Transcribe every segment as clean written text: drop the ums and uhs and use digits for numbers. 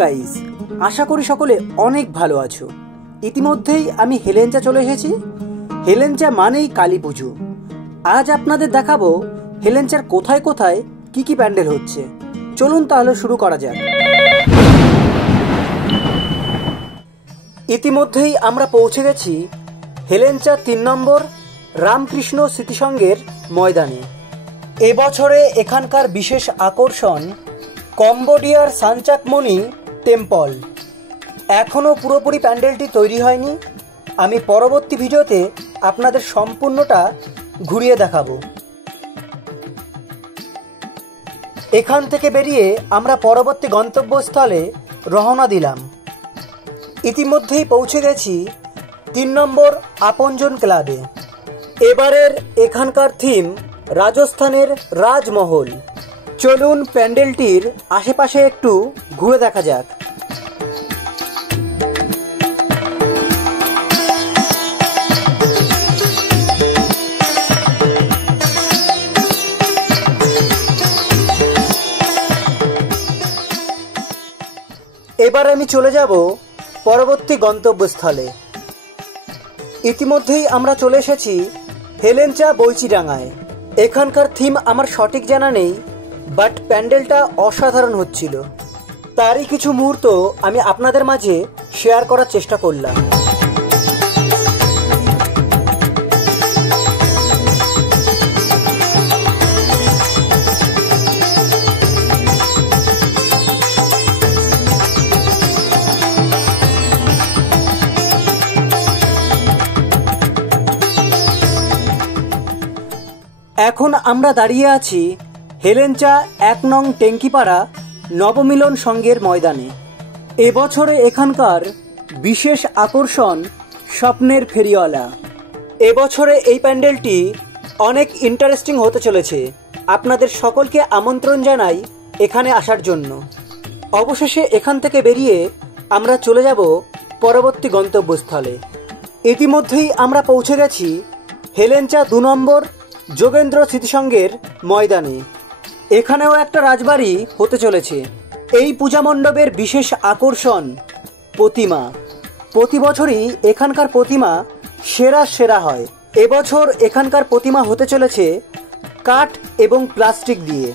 Guys, আশা করি সকলে অনেক ভালো আছো। ইতিমধ্যেই আমি হেলেঞ্চা চলে এসেছি। হেলেঞ্চা মানেই কালী পুজো। আজ আপনাদের দেখাবো হেলেঞ্চার কোথায় কোথায় কি কি প্যান্ডেল হচ্ছে। চলুন তাহলে শুরু করা যাক। ইতিমধ্যেই আমরা পৌঁছে গেছি হেলেঞ্চা ৩ নম্বর রামকৃষ্ণ স্মৃতিসংঘের ময়দানে। এবছরে এখানকার বিশেষ আকর্ষণ কম্বোডিয়ার সানচাকমণি টেম্পল। এখনও পুরোপুরি প্যান্ডেলটি তৈরি হয়নি। আমি পরবর্তী ভিডিওতে আপনাদের সম্পূর্ণটা ঘুরিয়ে দেখাবো। এখান থেকে বেরিয়ে আমরা পরবর্তী গন্তব্যস্থলে রওনা দিলাম। ইতিমধ্যেই পৌঁছে গেছি ৩ নম্বর আপনজন ক্লাবে। এবারের এখানকার থিম রাজস্থানের রাজমহল। চলুন প্যান্ডেলটির আশেপাশে একটু ঘুরে দেখা যাক। এবার আমি চলে যাব পরবর্তী গন্তব্যস্থলে। ইতিমধ্যেই আমরা চলে এসেছি হেলেঞ্চা বৈচিডাঙ্গায়। এখানকার থিম আমার সঠিক জানা নেই, বাট প্যান্ডেলটা অসাধারণ হচ্ছিল। তারই কিছু মুহূর্ত আমি আপনাদের মাঝে শেয়ার করার চেষ্টা করলাম। এখন আমরা দাঁড়িয়ে আছি হেলেঞ্চা ১ নং টেঙ্কিপাড়া নবমিলন সংঘের ময়দানে। এবছরে এখানকার বিশেষ আকর্ষণ স্বপ্নের ফেরিওয়ালা। এবছরে এই প্যান্ডেলটি অনেক ইন্টারেস্টিং হতে চলেছে। আপনাদের সকলকে আমন্ত্রণ জানাই এখানে আসার জন্য। অবশেষে এখান থেকে বেরিয়ে আমরা চলে যাব পরবর্তী গন্তব্যস্থলে। ইতিমধ্যেই আমরা পৌঁছে গেছি হেলেঞ্চা ২ নম্বর যোগেন্দ্র স্মৃতিসংঘের ময়দানে। এখানেও একটা রাজবাড়ি হতে চলেছে। এই পূজা মণ্ডপের বিশেষ আকর্ষণ প্রতিমা। প্রতি বছরই এখানকার প্রতিমা সেরা হয়। এবছর এখানকার প্রতিমা হতে চলেছে কাঠ এবং প্লাস্টিক দিয়ে।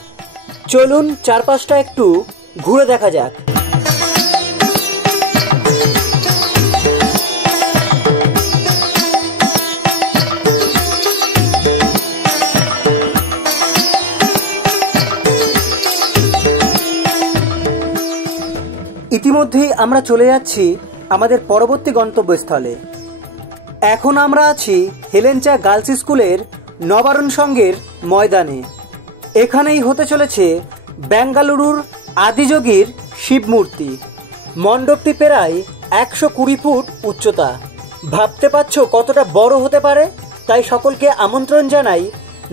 চলুন চারপাশটা একটু ঘুরে দেখা যাক। ইতিমধ্যেই আমরা চলে যাচ্ছি আমাদের পরবর্তী গন্তব্যস্থলে। এখন আমরা আছি হেলেঞ্চা গার্লস স্কুলের নবারণ সংঘের ময়দানে। এখানেই হতে চলেছে বেঙ্গালুরুর আদিযোগীর শিবমূর্তি। মণ্ডপটি প্রায় ১২০ ফুট উচ্চতা। ভাবতে পারছো কতটা বড় হতে পারে? তাই সকলকে আমন্ত্রণ জানাই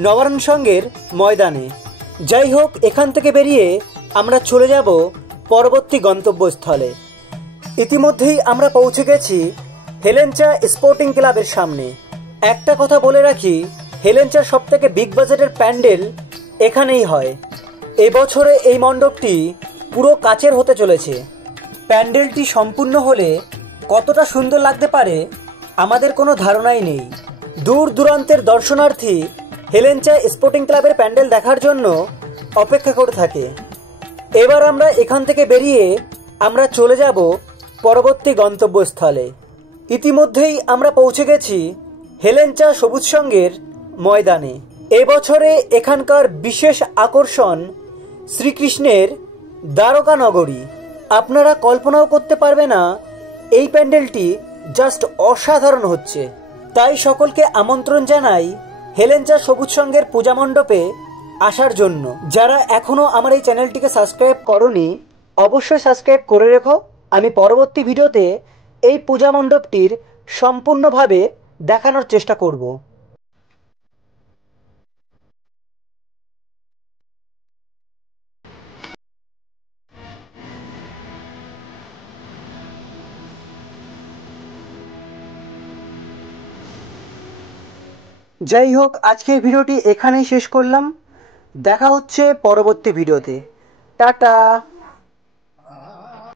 নবারণ সংঘের ময়দানে। যাই হোক, এখান থেকে বেরিয়ে আমরা চলে যাব পরবর্তী গন্তব্যস্থলে। ইতিমধ্যেই আমরা পৌঁছে গেছি হেলেঞ্চা স্পোর্টিং ক্লাবের সামনে। একটা কথা বলে রাখি, হেলেঞ্চার সবথেকে বিগ বাজেটের প্যান্ডেল এখানেই হয়। এবছরে এই মণ্ডপটি পুরো কাচের হতে চলেছে। প্যান্ডেলটি সম্পূর্ণ হলে কতটা সুন্দর লাগতে পারে আমাদের কোনো ধারণাই নেই। দূর দূরান্তের দর্শনার্থী হেলেঞ্চা স্পোর্টিং ক্লাবের প্যান্ডেল দেখার জন্য অপেক্ষা করে থাকে। এবার আমরা এখান থেকে বেরিয়ে আমরা চলে যাব পরবর্তী গন্তব্যস্থলে। ইতিমধ্যেই আমরা পৌঁছে গেছি হেলেঞ্চা সবুজ সংঘের ময়দানে। এবছরে এখানকার বিশেষ আকর্ষণ শ্রীকৃষ্ণের দ্বারকা নগরী। আপনারা কল্পনাও করতে পারবে না এই প্যান্ডেলটি জাস্ট অসাধারণ হচ্ছে। তাই সকলকে আমন্ত্রণ জানাই হেলেঞ্চা সবুজ সংঘের পূজা মণ্ডপে আসার জন্য। যারা এখনো আমার এই চ্যানেলটিকে সাবস্ক্রাইব করোনি, অবশ্যই সাবস্ক্রাইব করে রেখো। আমি পরবর্তী ভিডিওতে এই পূজা মণ্ডপটির সম্পূর্ণভাবে দেখানোর চেষ্টা করব। যাই হোক, আজকের ভিডিওটি এখানেই শেষ করলাম। দেখা হচ্ছে পরবর্তী ভিডিওতে। টাটা।